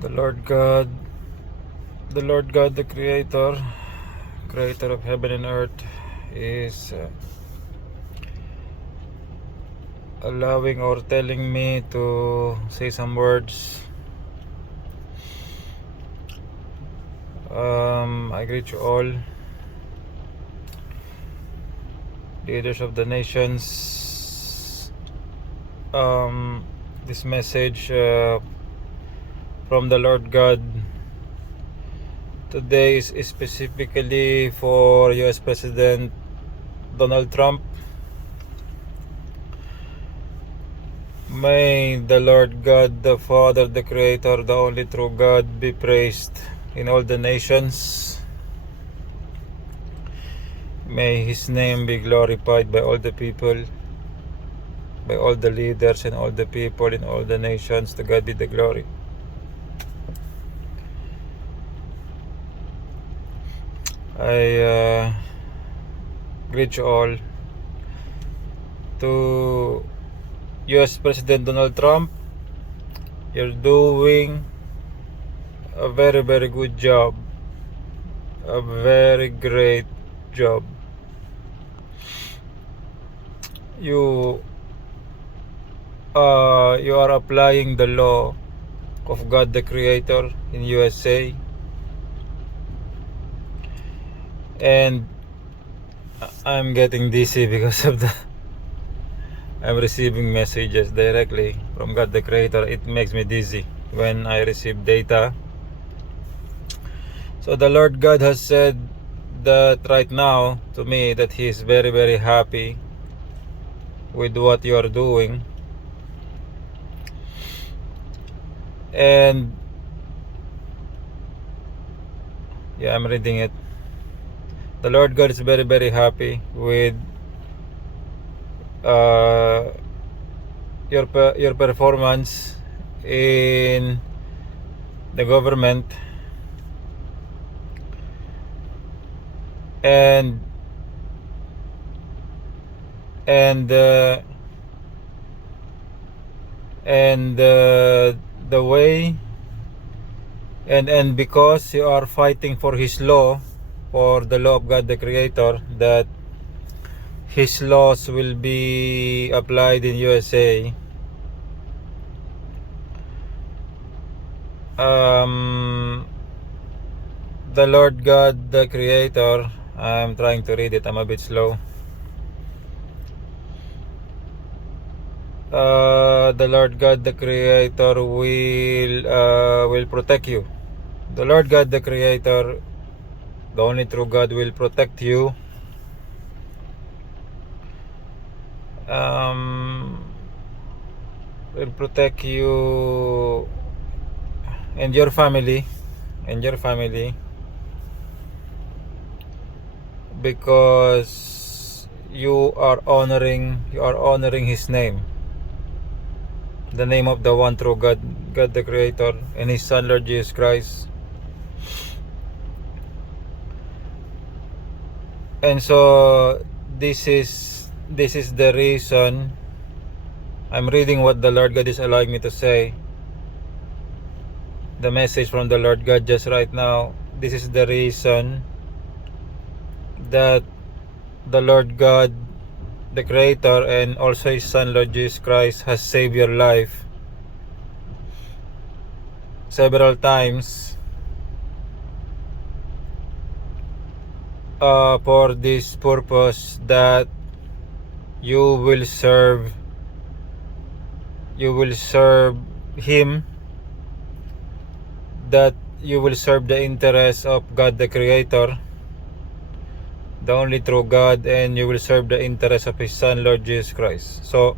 The Lord God, the Creator, Creator of heaven and earth, is allowing or telling me to say some words. I greet you all, leaders of the nations. This message from the Lord God today is specifically for US President Donald Trump. May the Lord God, the Father, the Creator, the only true God, be praised in all the nations. May His name be glorified by all the people, by all the leaders and all the people in all the nations. To God be the glory. I greet you all. To US President Donald Trump, you're doing a very, very good job. A very great job. You are applying the law of God the Creator in USA, and I'm getting dizzy because of the I'm receiving messages directly from God the Creator. It makes me dizzy when I receive data. So the Lord God has said that right now to me that He is very, very happy with what you are doing. And yeah, I'm reading it. The Lord God is very, very happy with your performance in the government, and and uh, the way, and because you are fighting for His law, for the law of God the Creator, that His laws will be applied in USA. The Lord God the Creator, I'm trying to read it, I'm a bit slow. The Lord God the Creator will protect you. The Lord God the Creator, the only true God, will protect you. Will protect you and your family, because you are honoring His name, the name of the one true God, God the Creator, and His Son Lord Jesus Christ. And so this is the reason I'm reading what the Lord God is allowing me to say. The message from the Lord God just right now. This is the reason that the Lord God, the Creator, and also His Son Lord Jesus Christ has saved your life several times for this purpose, that you will serve Him, that you will serve the interests of God the Creator, the only true God, and you will serve the interests of His Son Lord Jesus Christ. So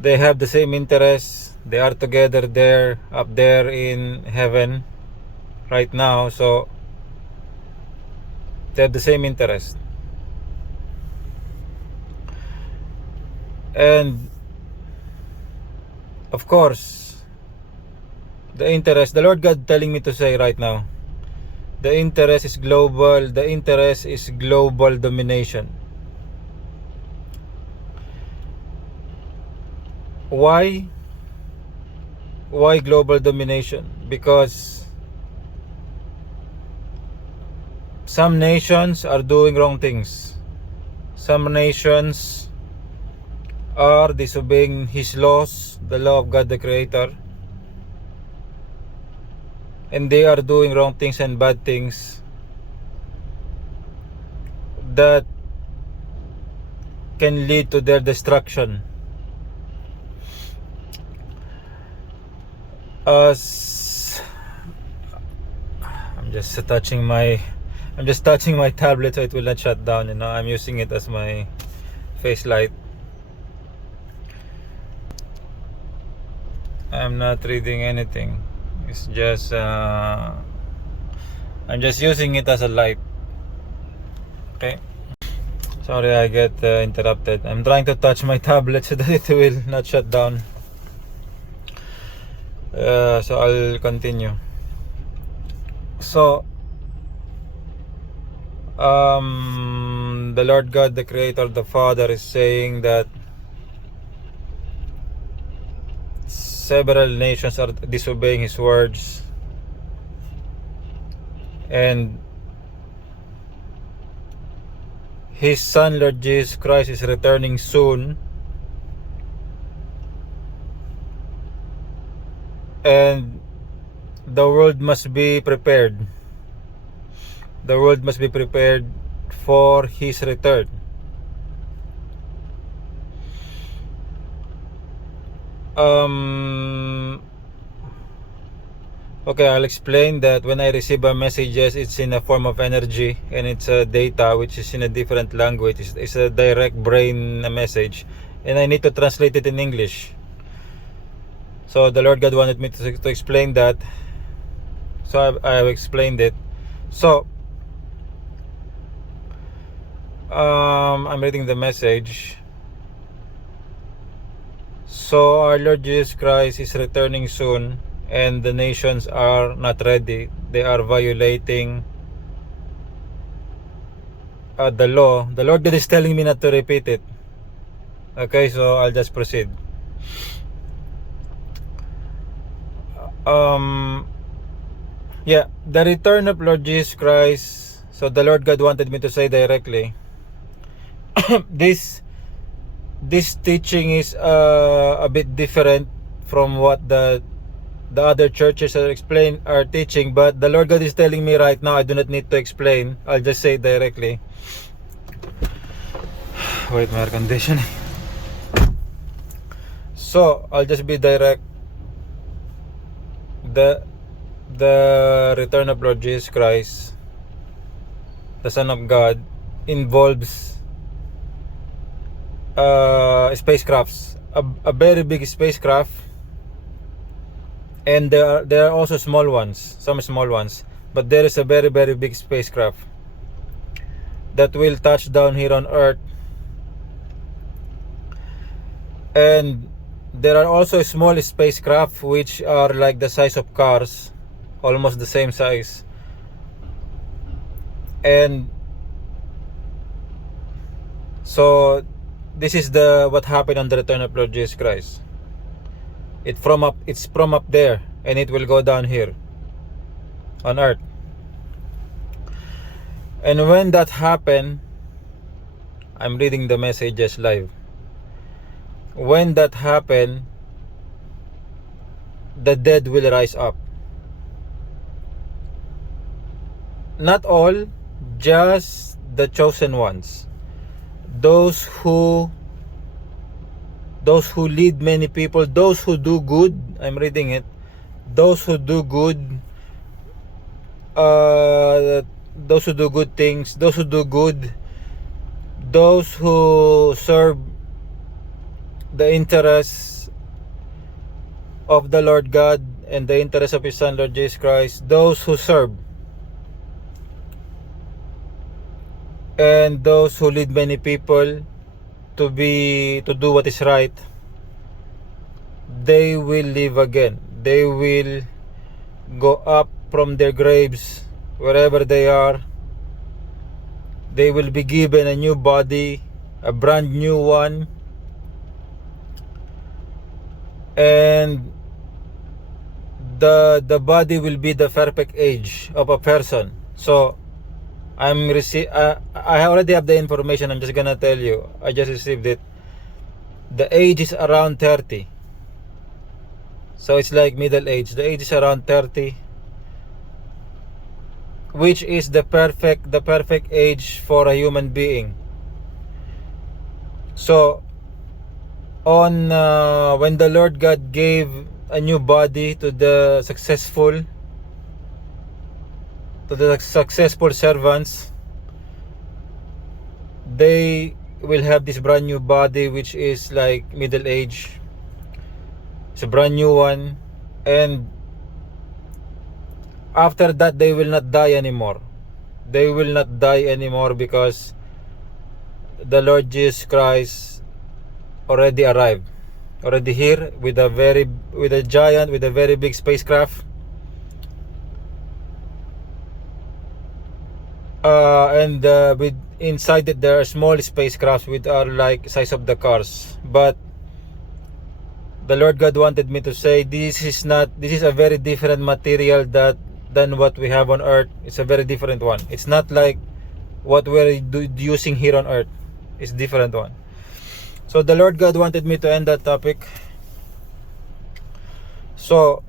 they have the same interests. They are together there, up there in heaven right now. So they have the same interest. And of course, the interest, the Lord God telling me to say right now, the interest is global. The interest is global domination. Why? Why global domination? Because some nations are doing wrong things. Some nations are disobeying His laws, the law of God the Creator, and they are doing wrong things and bad things that can lead to their destruction. As I'm just touching my tablet so it will not shut down. I'm using it as my face light. I'm not reading anything. It's just I'm just using it as a light. Okay. Sorry, I get interrupted. I'm trying to touch my tablet so that it will not shut down. So I'll continue. So the Lord God, the Creator, the Father, is saying that several nations are disobeying His words, and His Son, Lord Jesus Christ, is returning soon, and the world must be prepared. The world must be prepared for His return. Okay, I'll explain that when I receive a messages, it's in a form of energy, and it's a data which is in a different language. It's a direct brain message, and I need to translate it in English. So the Lord God wanted me to explain that, so I have explained it. So I'm reading the message. So our Lord Jesus Christ is returning soon, and the nations are not ready. They are violating the law. The Lord God is telling me not to repeat it. Okay, so I'll just proceed. Yeah, the return of Lord Jesus Christ. So the Lord God wanted me to say directly. This teaching is a bit different from what the other churches are teaching, but the Lord God is telling me right now I do not need to explain. I'll just say it directly. Wait, my air conditioning. So I'll just be direct. The return of Lord Jesus Christ, the Son of God, involves spacecrafts, a very big spacecraft, and there are also small ones, some small ones, but there is a very, very big spacecraft that will touch down here on Earth. And there are also small spacecraft which are like the size of cars, almost the same size. And so this is what happened on the return of Lord Jesus Christ. It's from up there, and it will go down here on Earth. And when that happened, I'm reading the messages live. When that happened, the dead will rise up. Not all, just the chosen ones. Those who lead many people, those who do good. I'm reading it. Those who do good, those who do good things, those who do good, those who serve the interests of the Lord God and the interests of His Son, Lord Jesus Christ, those who serve, and those who lead many people to do what is right, they will live again. They will go up from their graves wherever they are. They will be given a new body, a brand new one, and the body will be the perfect age of a person. So I already have the information. I'm just gonna tell you. I just received it. The age is around 30. So it's like middle age. The age is around 30, which is the perfect age for a human being. So on when the Lord God gave a new body to the successful servants, they will have this brand new body which is like middle age. It's a brand new one, and after that they will not die anymore. They will not die anymore because the Lord Jesus Christ already arrived, already here with a very big spacecraft. And with inside it there are small spacecrafts which are like size of the cars. But the Lord God wanted me to say this is a very different material than what we have on earth. It's a very different one. It's not like what we're using here on earth. It's different one. So the Lord God wanted me to end that topic. So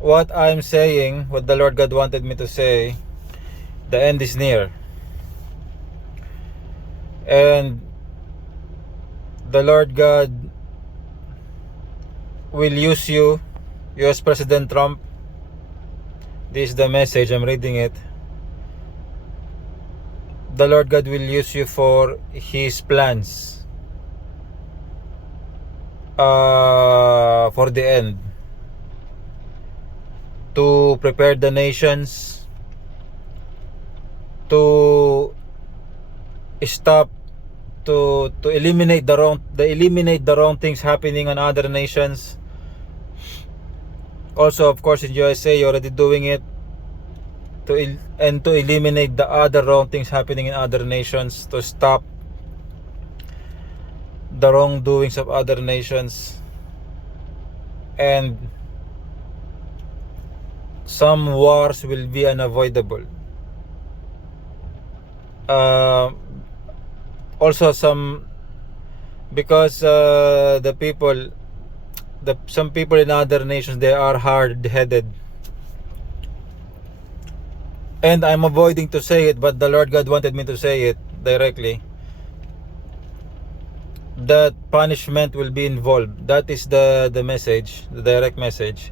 what I'm saying, what the Lord God wanted me to say, the end is near. And the Lord God will use you, US President Trump. This is the message, I'm reading it. The Lord God will use you for His plans for the end, to prepare the nations, to stop, to eliminate the wrong things happening on other nations. Also, of course, in USA, you're already doing it, to eliminate the other wrong things happening in other nations, to stop the wrongdoings of other nations. And some wars will be unavoidable. Also some, because some people in other nations, they are hard-headed. And I'm avoiding to say it, but the Lord God wanted me to say it directly, that punishment will be involved. That is the message, the direct message.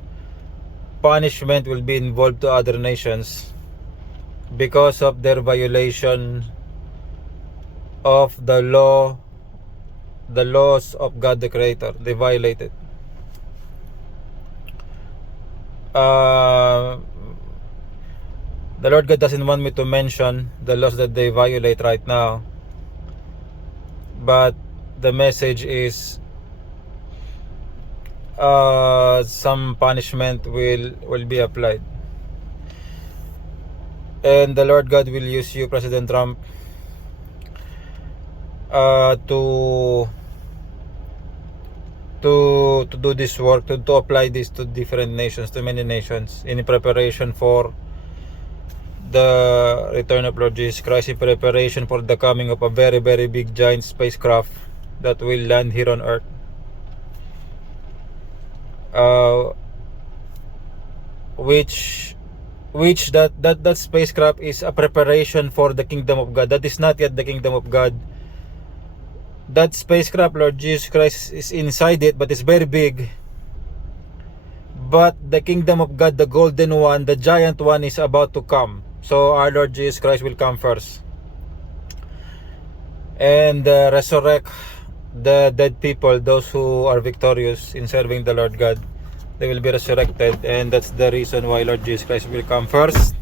Punishment will be involved to other nations because of their violation of the laws of God the Creator. They violated. The Lord God doesn't want me to mention the laws that they violate right now, but the message is some punishment will be applied. And the Lord God will use you, President Trump, to do this work, to apply this to different nations, to many nations, in preparation for the return of Lord Jesus Christ, in preparation for the coming of a very, very big giant spacecraft that will land here on earth. Which that spacecraft is a preparation for the kingdom of God. That is not yet the kingdom of God. That spacecraft, Lord Jesus Christ is inside it, but it's very big. But the kingdom of God, the golden one, the giant one, is about to come. So our Lord Jesus Christ will come first and resurrect the dead people, those who are victorious in serving the Lord God. They will be resurrected, and that's the reason why Lord Jesus Christ will come first.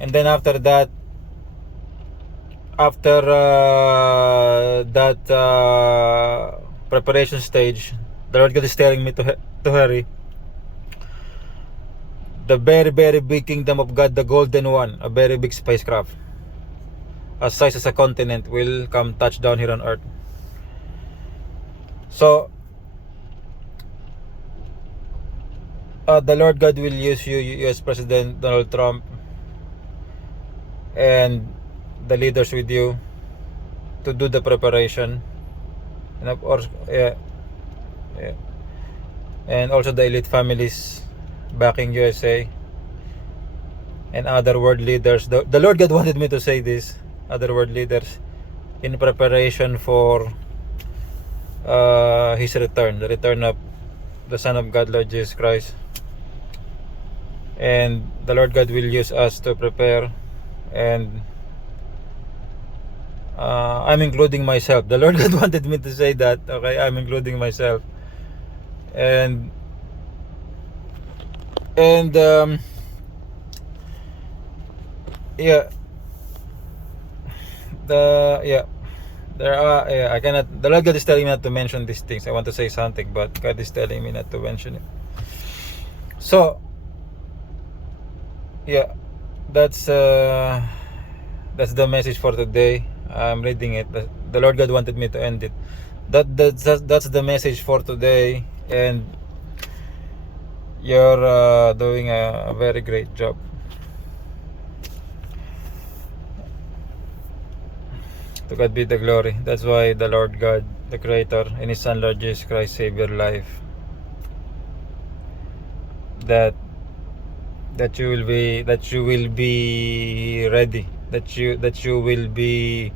And then after that, preparation stage, the Lord God is telling me to hurry. The very, very big kingdom of God, the golden one, a very big spacecraft, as size as a continent, will come touch down here on earth. So the Lord God will use you, US President Donald Trump, and the leaders with you to do the preparation, and of course, yeah, and also the elite families backing USA and other world leaders. The Lord God wanted me to say this. Other world leaders in preparation for His return, the return of the Son of God, Lord Jesus Christ. And the Lord God will use us to prepare, and I'm including myself. The Lord God wanted me to say that. Okay, I'm including myself, and yeah, there are, I cannot, the Lord God is telling me not to mention these things. I want to say something, but God is telling me not to mention it. So yeah, that's the message for today. I'm reading it. The Lord God wanted me to end it. That's the message for today, and you're doing a very great job. To God be the glory. That's why the Lord God, the Creator, and His Son Lord Jesus Christ saved your life. That you will be ready. That you will be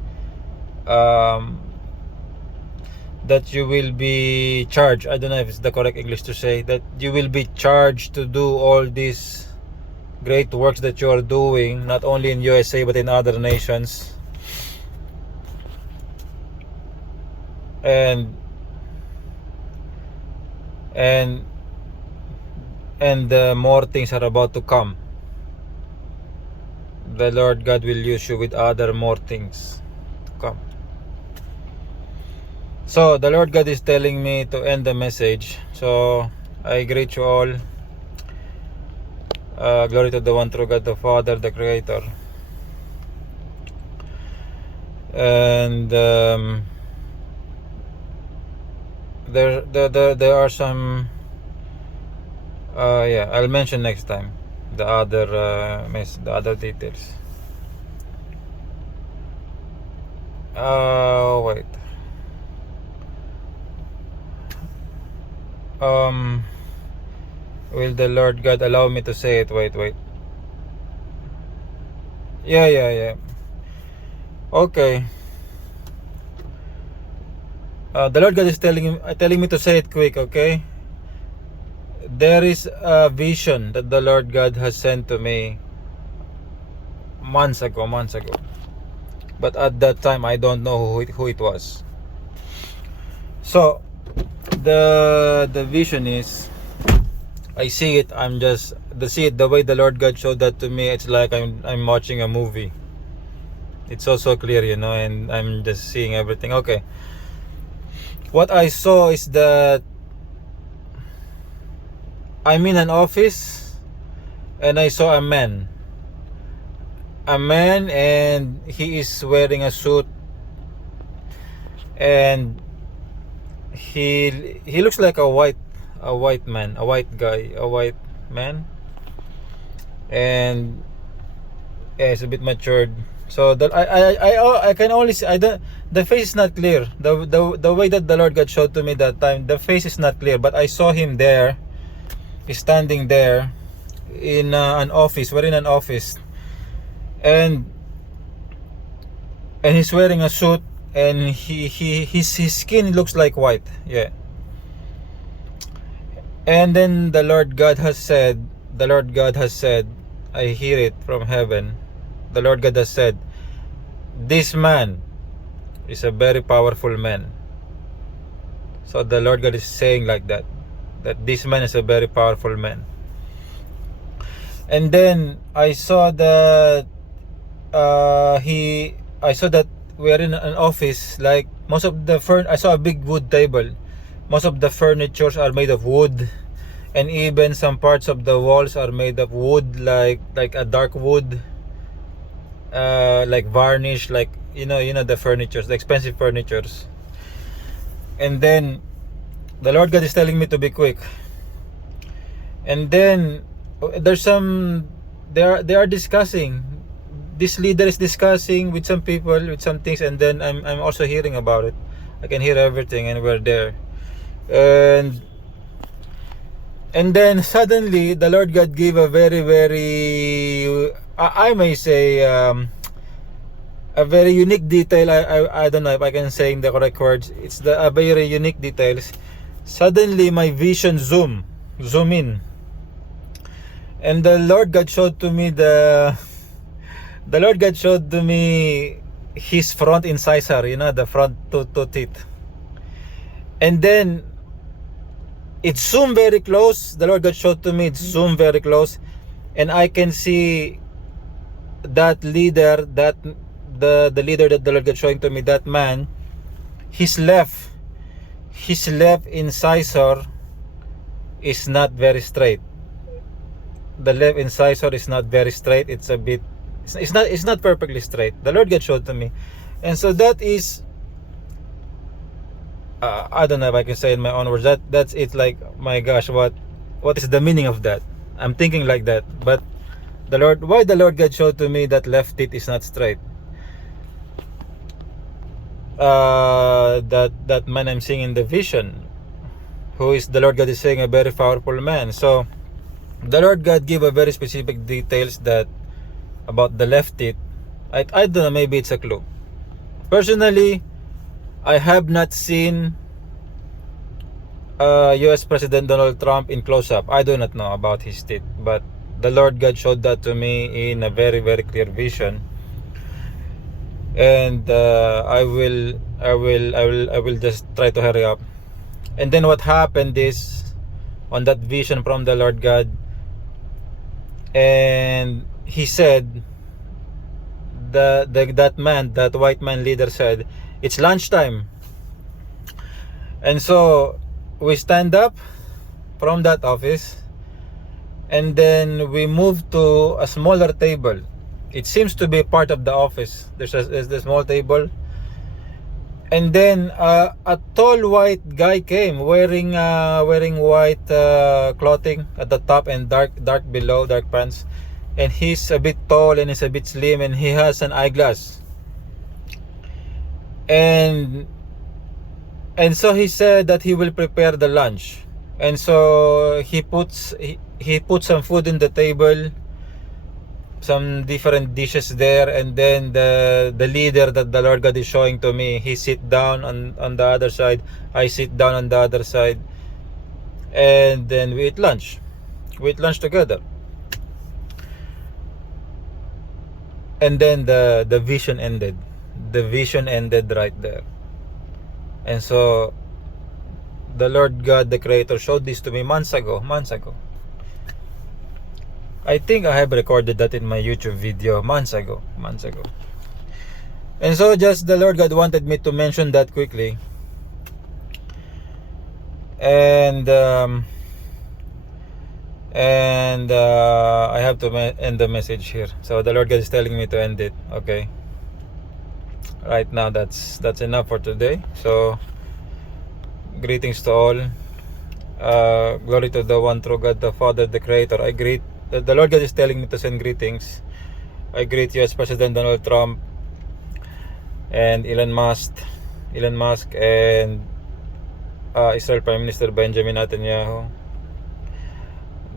that you will be charged. I don't know if it's the correct English to say that you will be charged to do all these great works that you are doing, not only in USA but in other nations. And more things are about to come. The Lord God will use you with other more things to come. So the Lord God is telling me to end the message. So I greet you all. Glory to the one true God, the Father, the Creator. And there are some I'll mention next time the other details. Wait. Will the Lord God allow me to say it? Wait. Yeah. Okay. The Lord God is telling me to say it quick, okay? There is a vision that the Lord God has sent to me months ago. But at that time, I don't know who it was. So, the vision is, I see it. The way the Lord God showed that to me. It's like I'm watching a movie. It's so clear, and I'm just seeing everything. Okay. What I saw is that I'm in an office, and I saw a man, and he is wearing a suit, and he looks like a white man, a white man, and it's a bit matured. So that I can only see, the face is not clear. The way that the Lord God showed to me that time, the face is not clear, but I saw him there. He's standing there in an office. We're in an office, and he's wearing a suit, and his skin looks like white. Yeah. And then the Lord God has said, I hear it from heaven. The Lord God has said, this man is a very powerful man. So the Lord God is saying like that this man is a very powerful man. And then I saw that I saw that we are in an office. Like most of the I saw a big wood table. Most of the furnitures are made of wood, and even some parts of the walls are made of wood, like a dark wood, like varnish, like you know the furnitures, the expensive furnitures. And then The Lord God is telling me to be quick. And then there's some they are discussing. This leader is discussing with some people with some things, and then I'm also hearing about it. I can hear everything, and we're there. And then suddenly the Lord God gave a very I may say a very unique detail. I don't know if I can say in the correct words. It's a very unique details. Suddenly my vision zoom in, and the Lord God showed to me his front incisor, the front two teeth. And then it zoomed very close. The Lord God showed to me it zoomed very close, and I can see that leader, the leader that the Lord God showing to me, that man, his left incisor is not very straight. The left incisor is not very straight. It's a bit, it's not perfectly straight. The Lord God showed to me, and so that is, I don't know if I can say in my own words. That's it. Like, my gosh, what is the meaning of that? I'm thinking like that. But why the Lord God showed to me that left teeth is not straight? That man I'm seeing in the vision, who is the Lord God is saying a very powerful man. So the Lord God gave a very specific details that about the left teeth. I don't know, maybe it's a clue. Personally, I have not seen US President Donald Trump in close-up. I do not know about his teeth, but the Lord God showed that to me in a very clear vision. And I will just try to hurry up. And then what happened is, on that vision from the Lord God, and he said, that white man leader said, it's lunchtime. And so we stand up from that office, and then we move to a smaller table. It seems to be part of the office. There's a small table, and then a tall white guy came wearing white clothing at the top and dark below, dark pants. And he's a bit tall and he's a bit slim, and he has an eyeglass. And so he said that he will prepare the lunch. And so he put some food in the table, some different dishes there. And then the leader that the Lord God is showing to me, he sit down on the other side, I sit down on the other side, and then we eat lunch together. And then the vision ended. The vision ended right there. And so the Lord God, the Creator, showed this to me months ago. I think I have recorded that in my YouTube video months ago. And so just the Lord God wanted me to mention that quickly. And I have to end the message here. So the Lord God is telling me to end it. Okay. Right now, that's enough for today. So greetings to all. Glory to the one true God, the Father, the Creator. I greet. The Lord God is telling me to send greetings. I greet US President Donald Trump and Elon Musk, and Israel Prime Minister Benjamin Netanyahu.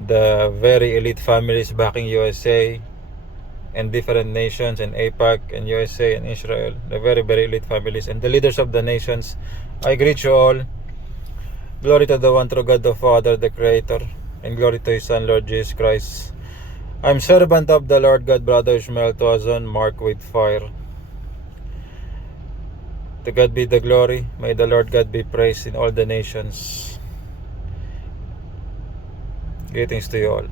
The very elite families backing USA and different nations, and APAC and USA and Israel, the very elite families and the leaders of the nations. I greet you all. Glory to the one true God, the Father, the Creator, and glory to His Son, Lord Jesus Christ. I'm servant of the Lord God, Brother Ishmael Tuazon, marked with fire. To God be the glory. May the Lord God be praised in all the nations. Greetings to you all.